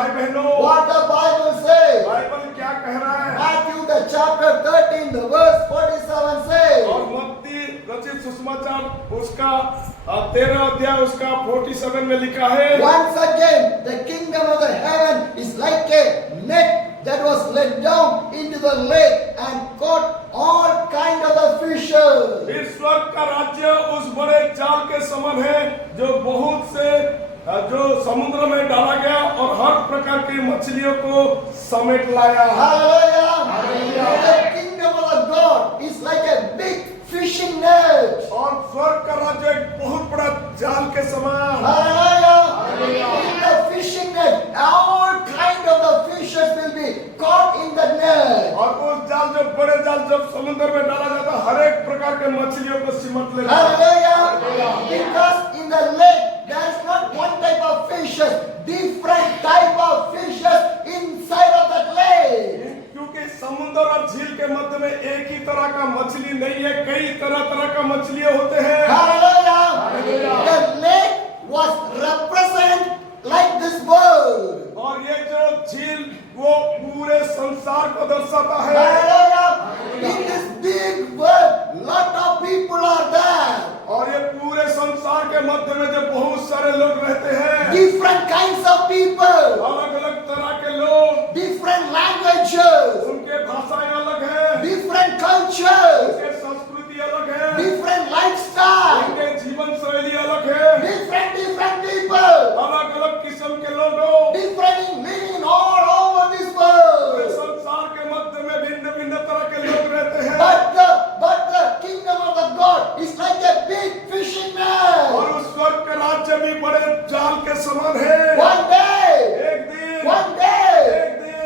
भाई बहनों, What the Bible says. Bible क्या कह रहा है? Matthew the chapter 13, the verse 47 says. और मत्ती रचित सुसमाचार उसका 13 अध्याय उसका 47 में लिखा है, Once again, the kingdom of the heaven is like a net that was let down into the lake and caught all kind of the fishes. फिर स्वर्ग का राज्य उस बड़े जाल के समान है जो बहुत से जो समुद्र में डाला गया और हर प्रकार की मछलियों को समेट लाया। Hallelujah. The kingdom of the God is like a big fishing net. और स्वर्ग का राज्य एक बहुत बड़ा जाल के समान। Hallelujah. In the fishing net, all kind of the fishes will be caught in the net. और उस जाल जो बड़े जाल जब समुद्र में डाला जाता हर एक प्रकार के मछलियों को सिमट लेता। Hallelujah. Because in the lake there is not one type of fishes, different type of fishes inside of that lake. क्योंकि समुद्र और झील के मध्य में एक ही तरह का मछली नहीं है, कई तरह तरह का मछलियां होते हैं। Hallelujah. The lake was represent like this world. और ये जो झील वो पूरे संसार को दर्शाता है। Hallelujah. In this big world, lot of people are there. और ये पूरे संसार के मध्य में जो बहुत सारे लोग रहते हैं, Different kinds of people, अलग अलग तरह के लोग, different languages, उनके भाषाएं अलग है, different cultures, उनके संस्कृति अलग है, different lifestyle, उनके जीवन शैली अलग है, different people, अलग अलग किस्म के लोगों, different living all over this पूरे world. संसार के मध्य में भिन्न भिन्न तरह के लोग रहते हैं। But the kingdom of the God is like a big fishing net. और उस स्वर्ग का राज्य भी बड़े जाल के समान है। One day, एक दिन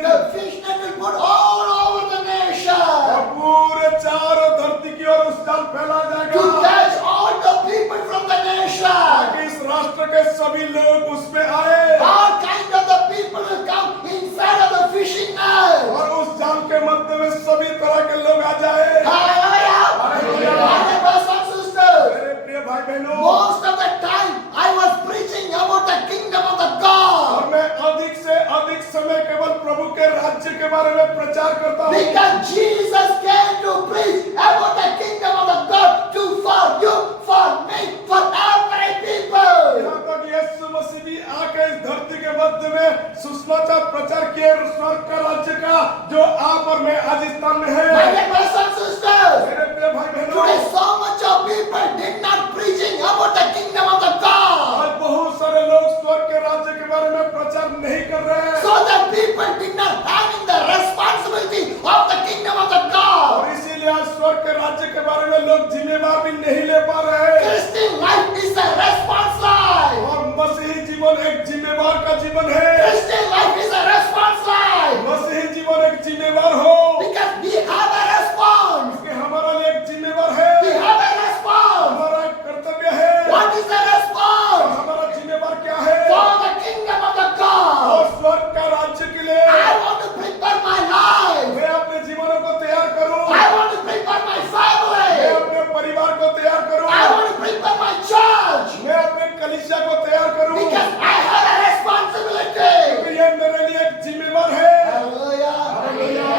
the fish net will put all over the nation और पूरे चारों धरती की ओर उस जाल फैला to जाएगा catch all the people from the nation. ताकि इस राष्ट्र के सभी लोग उसमें आए All kind of the people will come inside of the fishing net. और उस जाल के मध्य में सभी तरह के लोग आ जाए। Hallelujah. My brothers and sisters, मेरे प्रिय भाई बहनों, most of the time I was preaching about the kingdom of the God. और मैं अधिक से अधिक समय केवल प्रभु के राज्य के बारे में प्रचार करता हूँ Because Jesus came to preach about the kingdom of the God to for you, for me, for every people. यहाँ तक यीशु मसीह भी आके इस धरती के मध्य में सुसमाचार प्रचार किए स्वर्ग का राज्य का जो आप और मैं आज इस स्थान में है। My dear brothers and sisters, मेरे प्रिय भाई बहनों, today so much of people did not preaching about the kingdom of the God. आज बहुत सारे लोग स्वर्ग के राज्य के बारे में प्रचार नहीं कर रहे हैं So the people did not having the responsibility of the kingdom of the God. और इसीलिए आज स्वर्ग के राज्य के बारे में लोग जिम्मेदार भी नहीं ले पा रहे हैं। Christian life is a response life. और मसीही जीवन एक जिम्मेवार का जीवन है। Christian life is a response life. मसीही जीवन एक जिम्मेवार हो Because we have a response. कि हमारा लिए एक जिम्मेवार है, We have a response. हमारा एक कर्तव्य है। What is the response? हमारा जिम्मेवार क्या है? For the kingdom of the God. और स्वर्ग का राज्य के लिए I want to prepare my life. मैं अपने जीवनों को तैयार करूं, I want to prepare my मैं family. अपने परिवार को तैयार करूं, I want to prepare my church. मैं अपने कलीसिया को तैयार करूं Because I have a responsibility. क्योंकि ये मेरे लिए एक जिम्मेवार है। Hallelujah.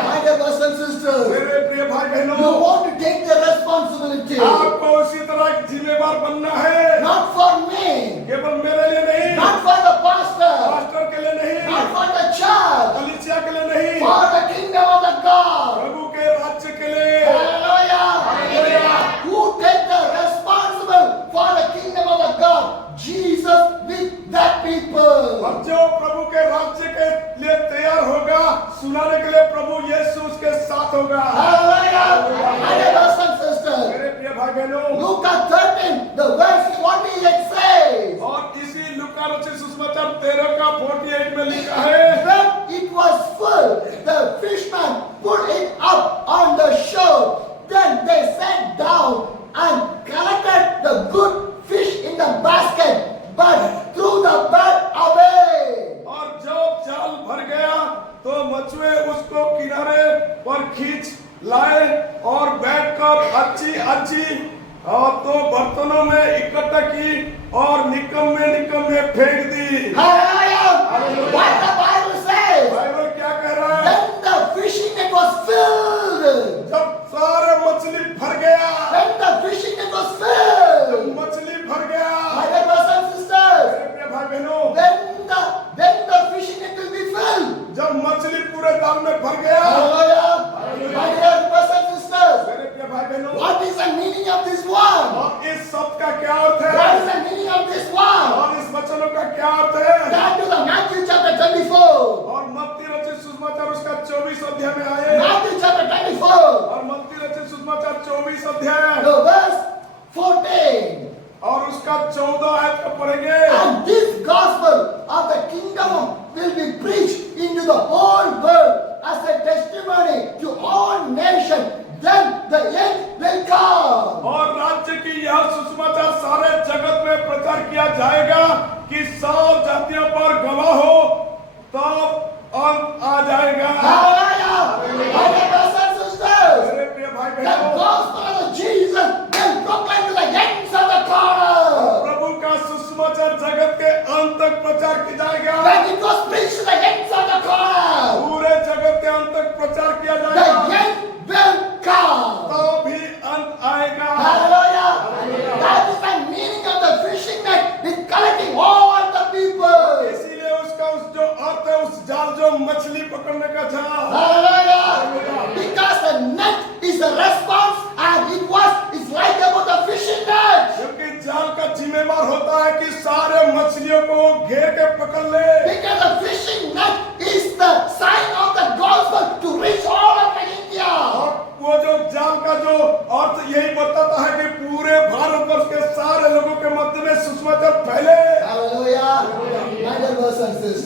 My dear brothers and sisters, मेरे प्रिय भाई you बहनों, want to take the responsibility. आपको उसी तरह एक जिम्मेवार बनना है, Not for me. केवल मेरे लिए नहीं, Not for the pastor. Pastor के लिए नहीं, Not for the church. कलीसिया के लिए नहीं, For the kingdom of the God. प्रभु के राज्य के लिए। Hallelujah. Who take the responsible for the kingdom of the God? Jesus with that people. और जो प्रभु के राज्य के लिए तैयार होगा सुनाने के लिए प्रभु यीशु उसके साथ होगा। Hallelujah. My dear brothers and sisters, मेरे प्रिय भाई बहनों, Luke 13, the verse 48 says, और इसी लूका रचित सुसमाचार 13 का 48 में लिखा है, when it was full, the fishermen put it up on the shore. Then they sat down and collected the good fish in the basket, but threw the bad away. और जब जाल भर गया तो मछुए उसको किनारे पर खींच लाए और बैठकर अच्छी और तो बर्तनों में इकट्ठा की और निकम में फेंक दी। Hallelujah. What the Bible जातियों पर गवाह हो, तब अंत आ जाएगा। Hallelujah. My dear brothers and sisters, मेरे प्रिय भाई the बहनों, gospel of Jesus will proclaim to the ends of the corner. प्रभु का सुसमाचार जगत के अंत तक प्रचार किया जाएगा। When it was preached to the ends of the corner, पूरे जगत के अंत तक प्रचार किया the जाएगा, end will come. तो भी अंत आएगा। Hallelujah. That is the meaning of the fishing net, with collecting all the people. इसीलिए उसका जो अर्थ है, उस जाल जो मछली पकड़ने का जाल, Hallelujah. Because the net is the response and it's like about the fishing net. क्योंकि जाल का जिम्मेवार होता है कि सारे मछलियों को घेर के पकड़ ले। Because the fishing net is the sign of the gospel to reach all of India. और वो जो जाल का जो अर्थ यही बताता है कि पूरे भारतवर्ष के सारे लोगों के मध्य में सुसमाचार फैले। Hallelujah. My dear brothers and sisters,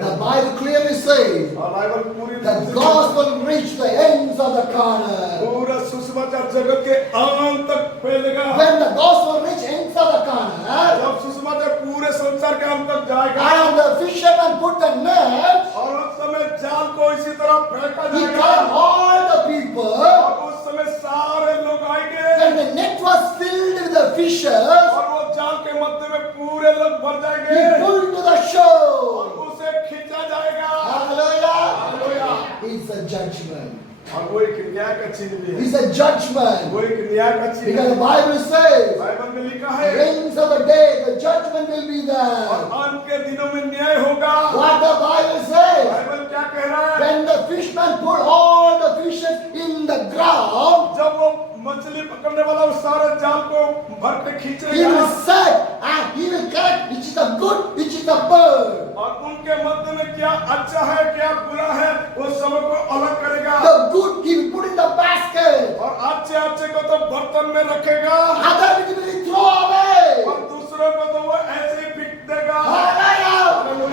the Bible clearly says और बाइबल पूरी the gospel reached the ends of the corner. पूरा सुसमाचार जगत के अंत तक फैलेगा। When the gospel reached ends of the corner, जब सुसमाचार पूरे संसार के अंत तक जाएगा and the fisherman put the net, और उस समय जाल को इसी तरह फेंका he जाएगा caught all the people. और उस समय सारे लोग आएंगे When the net was filled with the fishes, और वो जाल के मध्य में पूरे लोग भर he जाएंगे pulled to the और shore. उसे खींचा जाएगा। Hallelujah. Hallelujah. It's a judgment. और वो एक न्याय का चिन्ह भी है, It's a judgment. वो एक न्याय का चिन्ह Because है। the Bible says, बाइबल में लिखा the है ends of the day, the judgment will be और there. अंत के दिनों में न्याय होगा। What the Bible says, Bible क्या कह रहा है? when the fisherman put all the fishes in the ground, जब वो मछली पकड़ने वाला उस सारे जाल को भर के he खींचेगा will set and he will correct which is the good, which is the bad. और उनके मध्य में क्या अच्छा है क्या बुरा है वो सब को अलग करेगा The good he will put in the basket, और अच्छे को तो बर्तन में रखेगा other which will he throw away. और दूसरों को तो वो ऐसे ही फेंक देगा। Hallelujah.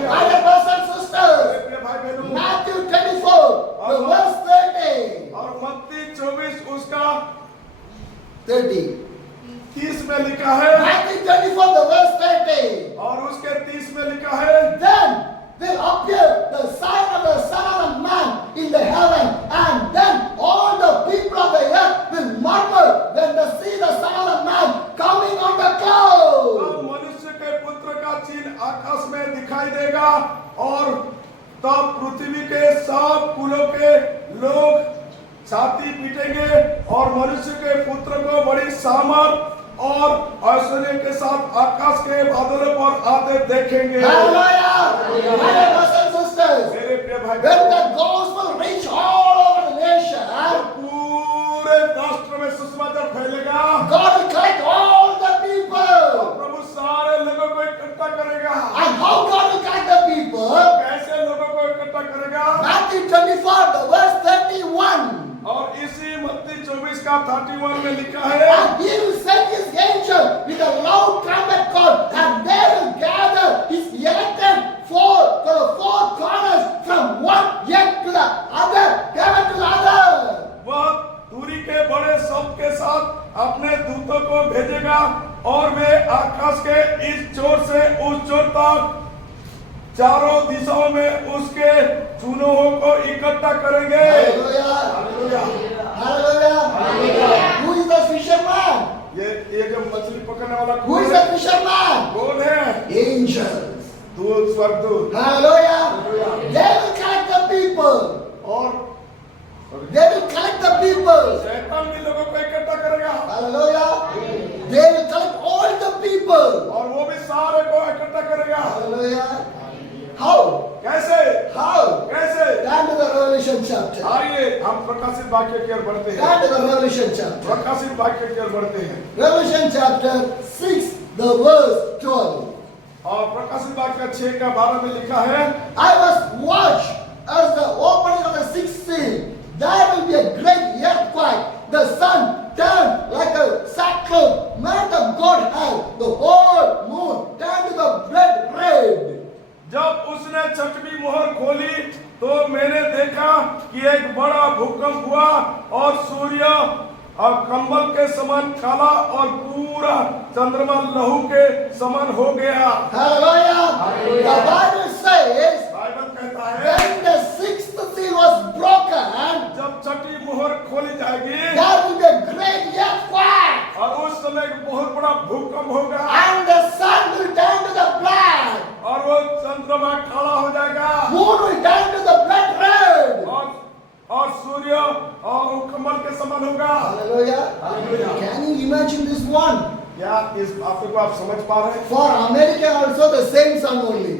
My dear brothers and sisters, मेरे भाई बहनों, Matthew 24, the verse 30. और मत्ती 24 उसका 30 में लिखा है Matthew 24, the verse 30. और उसके 30 में लिखा है Then will appear the sign of the Son of the Man in the heaven, and then all the people of the earth will murmur when they see the Son of the Man coming on the cloud. तब मनुष्य के पुत्र का चिन्ह आकाश में दिखाई देगा और तब पृथ्वी के सब कुलों के लोग छाती पीटेंगे और मनुष्य के पुत्र को बड़ी सामर्थ और ऐश्वर्य के साथ आकाश के बादलों पर आते देखेंगे। Hallelujah! My dear brothers and sisters, मेरे प्रिय भाई when the gospel reach all over the nation, पूरे राष्ट्र में सुसमाचार फैलेगा God will collect all the और people. प्रभु सारे लोगों को इकट्ठा करेगा। And how God will collect the people? कैसे लोगों को इकट्ठा करेगा? Matthew 24, the verse 31. और इसी मत्ती 24 का 31 में लिखा है And he will send his angel with a loud trumpet call, and they will gather his elected to the four corners, from one end to the other, heaven to the other. वह दूरी के बड़े शब्द के साथ अपने दूतों को भेजेगा और वे आकाश के इस छोर से उस छोर तक चारों दिशाओं में उसके चुनों को इकट्ठा करेंगे। Hallelujah. Hallelujah. Who is the fisherman? ये जो मछली पकड़ने वाला Who is the fisherman? कौन है? Angels. दूत, स्वर्गदूत। Hallelujah. They will collect the people. और They will collect the people. शैतान भी लोगों को इकट्ठा करेगा Hallelujah. They will collect all the people. और वो भी सारे को इकट्ठा करेगा। Hallelujah. How? कैसे? How? कैसे? Turn to the Revelation chapter. आइए हम प्रकाशित वाक्य की ओर बढ़ते हैं। Turn to the Revelation chapter. प्रकाशित वाक्य की ओर बढ़ते हैं Revelation chapter 6, the verse 12. और प्रकाशित वाक्य 6 का 12 में लिखा है I was watched as the opening of the sixth seal. There will be a great earthquake. The sun turned like a sackcloth made of God hair. The whole moon turned to the blood red. जब उसने छठवीं मोहर खोली तो मैंने देखा कि एक बड़ा भूकंप हुआ और सूर्य और कंबल के समान काला और पूरा चंद्रमा लहू के समान हो गया। Hallelujah. moon will turn to the blood red. और सूर्य और कमल के समान होगा। Hallelujah. Can you imagine this one? क्या इस बात को आप समझ पा रहे हैं? For America also the same sun only.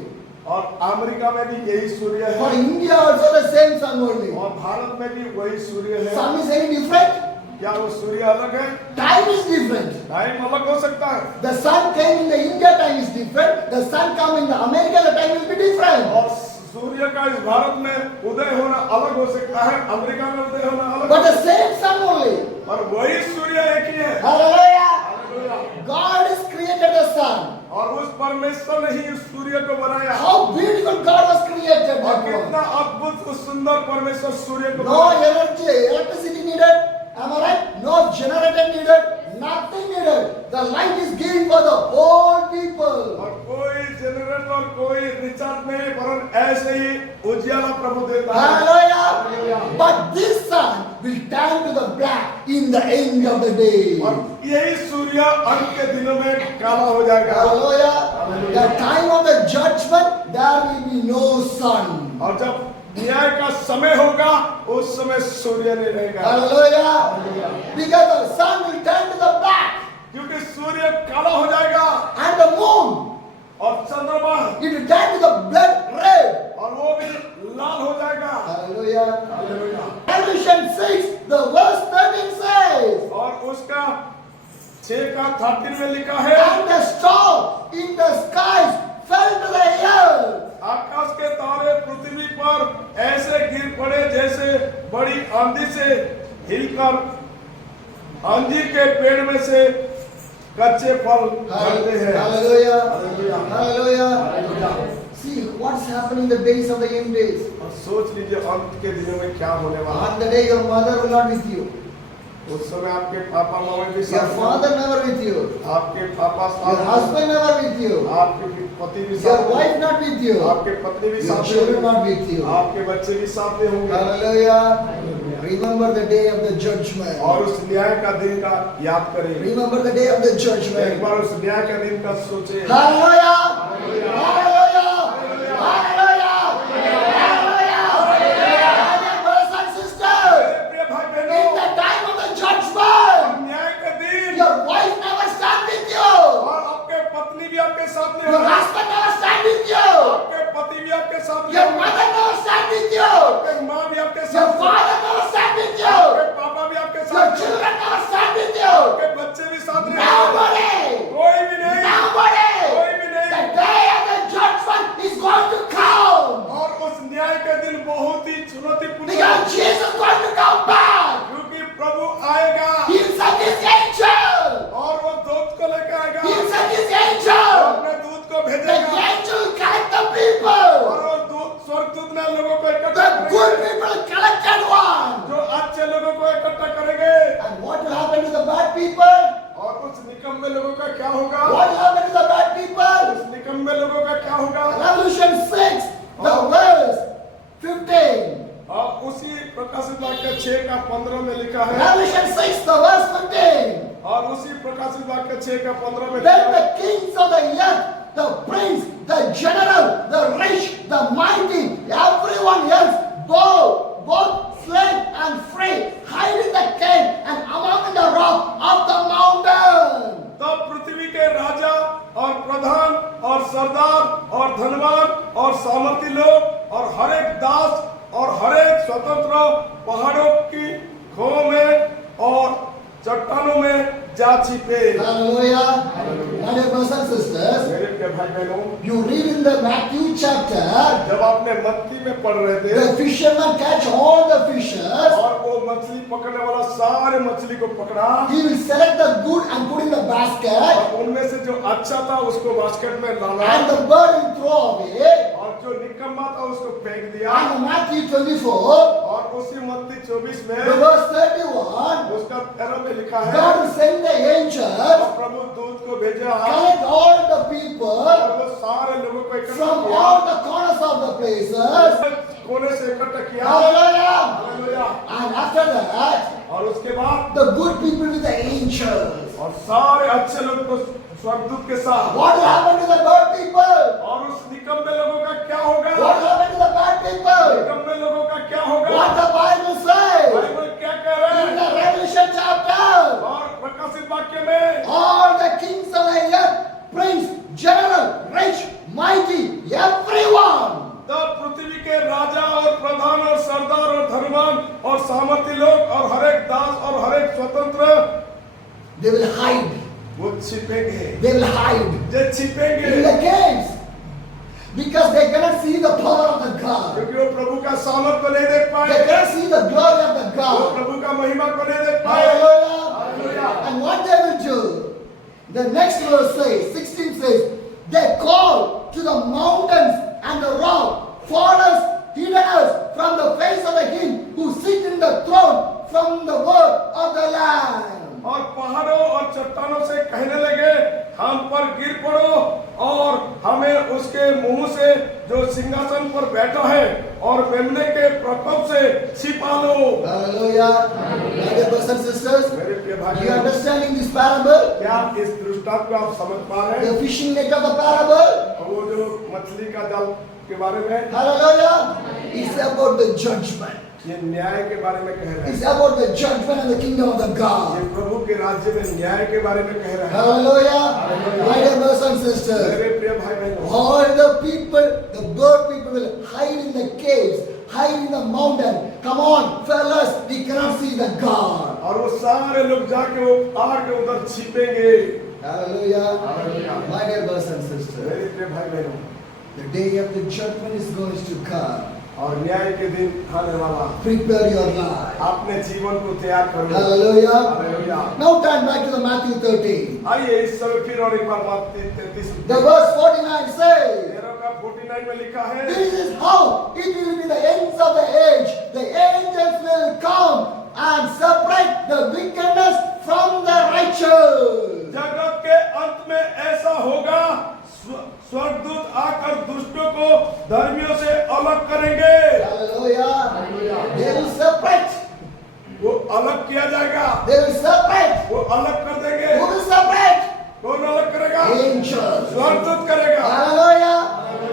और अमेरिका में भी यही सूर्य For है India also the same sun only. और भारत में भी वही सूर्य है। Sun is any different? क्या वो सूर्य अलग है? Time is different. टाइम अलग हो सकता है The sun came in the India, time is different. The sun come in the America, the time will be different. और सूर्य का इस भारत में उदय होना अलग हो सकता है, अमेरिका में उदय होना अलग। But the same sun only. और वही सूर्य एक ही है। Hallelujah. Hallelujah. God has created the sun. और उस परमेश्वर ने ही उस सूर्य को बनाया। How beautiful God was created. और that one. कितना अद्भुत उस सुंदर परमेश्वर सूर्य को No बनाया। electricity needed. Am I right? No generator needed. Nothing needed. The light is given for the whole people. और कोई जनरेटर कोई रिचार्ज नहीं, परंतु ऐसे ही उजियाला प्रभु देता है। Hallelujah. But this sun will turn to the black in the end of the day. और यही सूर्य अंत के दिनों में काला हो जाएगा। Hallelujah. The time of the judgment, there will be no sun. और जब न्याय का समय होगा उस समय सूर्य नहीं रहेगा। Hallelujah. Because the sun will turn to the black. क्योंकि सूर्य काला हो जाएगा And the moon, और चंद्रमा it will turn to the blood red. और वो भी लाल हो जाएगा। Hallelujah. Hallelujah. Revelation 6, the verse 13 says, और उसका 6:13 में लिखा है, and the stars in the skies fell to the earth. आकाश के तारे पृथ्वी पर ऐसे गिर पड़े जैसे बड़ी आंधी से हिलकर अंजीर के पेड़ में से कच्चे फल झड़ते हैं। Hallelujah. Hallelujah. Hallelujah. Hallelujah. See what's happening in the days of the end days. और सोच लीजिए अंत के दिनों में क्या होने वाला है। On the day your mother will not with you. उस समय आपके पापा मम्मी भी Your साथ में, father never with you. आपके पापा Your साथ में, husband never with you. आपके पति भी Your साथ में, wife not with you. आपके पत्नी भी Your साथ children में, not with you. आपके बच्चे भी साथ में होंगे। Hallelujah. Remember the day of the judgment. और उस न्याय का दिन का याद करें। Remember the day of the एक judgment. बार उस न्याय का दिन का सोचे। Hallelujah. Hallelujah. Hallelujah. Hallelujah. Hallelujah. Brothers and sisters, मेरे प्रिय भाई in बहनों, the time of the judgment, न्याय का दिन your wife never stand with you. और आपके पत्नी भी आपके साथ में Your होगी, husband never stand with you. आपके पति भी आपके साथ में Your होंगे, mother never stand with you. आपके माँ भी आपके Your साथ में, father never stand with you. आपके पापा भी आपके Your साथ में, children never stand with you. आपके बच्चे भी साथ में होंगे। Nobody. कोई भी नहीं, Nobody. कोई भी The नहीं। day of the judgment is going to come. और उस न्याय के दिन बहुत ही चुनौतीपूर्ण है, Because Jesus is going to come back. क्योंकि प्रभु आएगा He will send his angel. और वो दूत को लेकर आएगा, He will send his वो angel. अपने दूत को The भेजेगा angel will collect the और people. वो दूत स्वर्गदूत ने लोगों को इकट्ठा The good करेंगे, people collected one. जो अच्छे लोगों को इकट्ठा करेंगे। And what will happen to the bad people? और उस निकम्मे लोगों का क्या होगा? What will happen to the bad people? उस निकम्मे लोगों का क्या होगा? Revelation 6, the verse 15. और उसी प्रकाशित वाक्य 6:15 में लिखा है, Revelation 6, the verse 15. और उसी प्रकाशित वाक्य 6:15 में Then लिखा the है, kings of the earth, the prince, the general, the rich, the mighty, everyone else, both slave and free, hide in the cave and among the rock of the mountain. तब पृथ्वी के राजा और प्रधान और सरदार और धनवान और सामर्थी लोग और हर एक दास और हर एक स्वतंत्र पहाड़ों की खो में और चट्टानों में जा छिपे। Hallelujah. My dear brothers and sisters, मेरे प्रिय भाई बहनों, you read in the Matthew chapter, जब आपने मत्ती में पढ़ रहे थे the fisherman catch all the fishes. और वो मछली पकड़ने वाला सारे मछली को पकड़ा He will select the good and put in the basket, और उनमें से जो अच्छा था उसको बास्केट में डाला and the bird will throw away. और जो निकम्मा था उसको फेंक दिया। And Matthew 24, और उसी मत्ती 24 में the verse 31, उसका 13 में लिखा है, God will send the angels, और प्रभु दूत को भेजा collect all the people और वो सारे लोगों को इकट्ठा from किया, all the corners of the places. कोने से इकट्ठा किया। Hallelujah. Hallelujah. And after that, और उसके बाद the good people with the angels. और सारे अच्छे लोग को स्वर्गदूत के साथ। What will happen to the bad people? और उस निकम्मे लोगों का क्या होगा? What will happen to the bad छिपेंगे, They will hide जे in छिपेंगे, the caves because they cannot see the power of the God. क्योंकि वो प्रभु का सामर्थ को नहीं देख They पाए, cannot see the glory of the वो God. प्रभु का महिमा को नहीं देख पाए। Hallelujah. Hallelujah. And what they will do, the next verse says, 16 says, they call to the mountains and the rock, foreigners, hidden from the face of the King who sit in the throne from the word of the Lamb. और पहाड़ों और चट्टानों से कहने लगे, हम पर गिर पड़ो और हमें उसके मुंह से जो सिंहासन पर बैठा है और मेमने के प्रकोप से छिपा लो। Hallelujah. My dear brothers and sisters, मेरे प्रिय are you भाइयों, understanding this parable? क्या इस दृष्टांत को आप समझ पा रहे हैं? The fishing net of the parable? वो जो मछली का जाल के बारे में, Hallelujah. It's about the judgment. ये न्याय के बारे में कह रहे It's हैं। about the judgment of the kingdom of the ये God. प्रभु के राज्य में न्याय के बारे में कह रहे हैं। Hallelujah. My dear brothers and sisters, मेरे प्रिय भाई बहनों, all the people, the bird people will hide in the caves, hide in the mountain. Come on, fellas, we cannot see the God. और वो सारे लोग जाके वो पहाड़ के उधर छिपेंगे। Hallelujah. Hallelujah. My dear brothers and sisters, मेरे प्रिय भाई बहनों, the day of the judgment is going to come. और न्याय के दिन आने वाला, Prepare your life. अपने जीवन को तैयार करो। Hallelujah. Hallelujah. Now turn back to the Matthew 13. आइए इस समय फिर और एक बार मत्ती 33 The verse 49 says, 13 का 49 में लिखा है, this is how it will be the ends of the age. The angels will come and separate the wickedness from the righteous. जगत के अंत में ऐसा होगा, स्वर्गदूत आकर दुष्टों को धर्मियों से अलग करेंगे। Hallelujah. They will separate. वो अलग किया जाएगा, They will separate. वो अलग कर देंगे। Who will separate? कौन अलग करेगा? Angels. स्वर्गदूत करेगा। Hallelujah.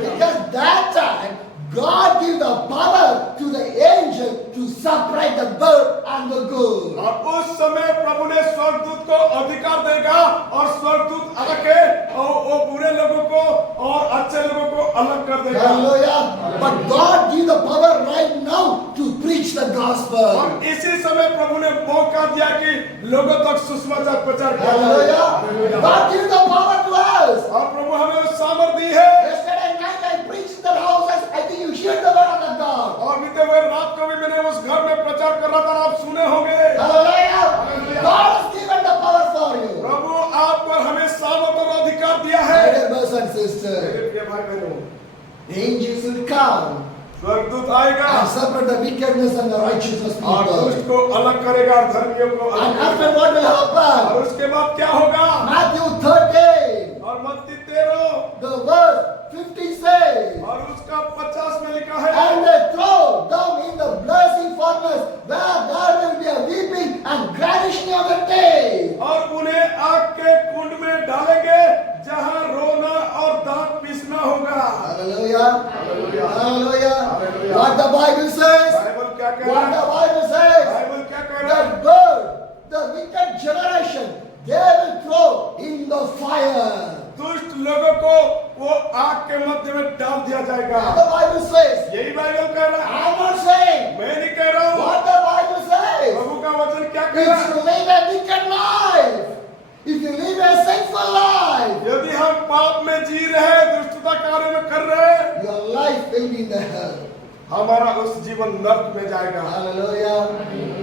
Because that time God gives the power to the angel to separate the bad and the good. और उस समय प्रभु ने स्वर्गदूत को अधिकार देगा और स्वर्गदूत आके और वो बुरे लोगों को और अच्छे लोगों को अलग कर देगा। Hallelujah. But God gives the power right now to preach the gospel. और इसी समय प्रभु ने मौका दिया कि लोगों तक सुसमाचार प्रचार किया जाए। Hallelujah. God gives the power to us. और प्रभु हमें वो सामर्थ्य दी है। Yesterday night I preached in the houses. I think you heard the word of the God. और बीते हुए रात को भी मैंने उस घर में प्रचार कर रहा था, आप सुने होंगे। Hallelujah. God has given the power for you. प्रभु आप पर हमें सामर्थ और अधिकार दिया My है। dear brothers and sisters, मेरे प्रिय भाई बहनों, the angels will come स्वर्गदूत आएगा and separate the wickedness and the righteousness और दुष्ट people. को अलग करेगा और धर्मियों को अलग And करेगा। after what will happen? और उसके बाद क्या होगा? Matthew 13, और मत्ती 13 the verse 50 says, और उसका 50 में लिखा है, and they throw them in the blazing furnace, where there will be a weeping and gnashing of the teeth. और उन्हें आग के कुंड में डालेंगे जहां रोना और दांत पीसना होगा। Hallelujah. Hallelujah. Hallelujah. Hallelujah. What the Bible says? Bible क्या कह What रहा the है? Bible says? बाइबल क्या कह रहा है? The bird, the wicked generation, they will throw in the fire. दुष्ट लोगों को वो आग के मध्य में डाल दिया जाएगा। What the Bible says? यही बाइबल कह रहा है, I'm not saying. मैं नहीं कह रहा हूँ। What the Bible says? प्रभु का वचन क्या कह रहा If है? you live a wicked life, if you live a sinful life, यदि हम पाप में जी रहे, दुष्टता कार्य में कर रहे, your life will be in the hell. हमारा उस जीवन नर्क में जाएगा। Hallelujah.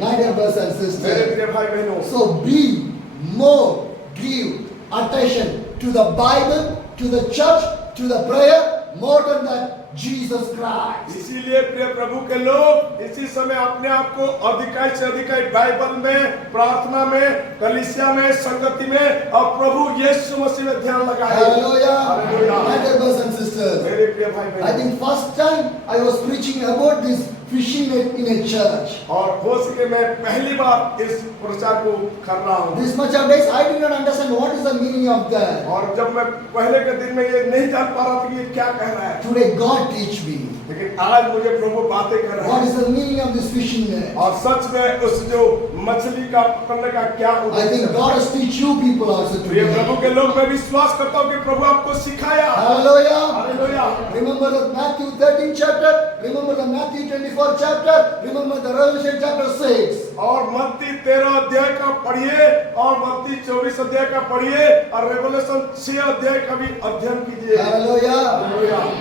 My dear brothers and मेरे sisters, प्रिय भाई बहनों, so be more, give attention to the Bible, to the church, to the prayer, more than that, Jesus Christ. इसीलिए प्रिय प्रभु के लोग इसी समय अपने आप को अधिकाई से अधिकाई बाइबल में, प्रार्थना में, कलीसिया में, संगति में और प्रभु यीशु मसीह में ध्यान लगाए। Hallelujah. Hallelujah. My dear brothers and sisters, मेरे प्रिय भाई I बहनों, think first time I was preaching about this fishing net in a church. और हो सके मैं पहली बार इस प्रचार को कर रहा हूँ। This much of days I did not understand what is the meaning of that. और जब मैं पहले के दिन में ये नहीं जान पा रहा था कि ये क्या कह रहा है, Today God teach me लेकिन आज मुझे प्रभु बातें कर रहा what है। is the meaning of this fishing net. और सच में उस जो मछली का पकड़ने का क्या I उद्देश्य think है। God has teach you people also प्रिय प्रभु today. के लोग, मैं विश्वास करता हूँ कि प्रभु आपको सिखाया। Hallelujah. Hallelujah. Remember the Matthew 13 chapter. Remember the Matthew 24 24th chapter, remember the Revelation chapter 6. और मत्ती 13 अध्याय का पढ़िए और मत्ती 24 अध्याय का पढ़िए और रेवलेशन 6 अध्याय का भी अध्ययन कीजिए। Hallelujah.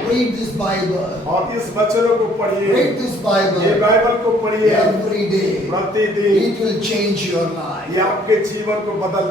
Read this Bible. और इस वचनों को पढ़िए, Read this ये Bible बाइबल को पढ़िए every day. प्रतिदिन। It will change your life. ये आपके जीवन को बदल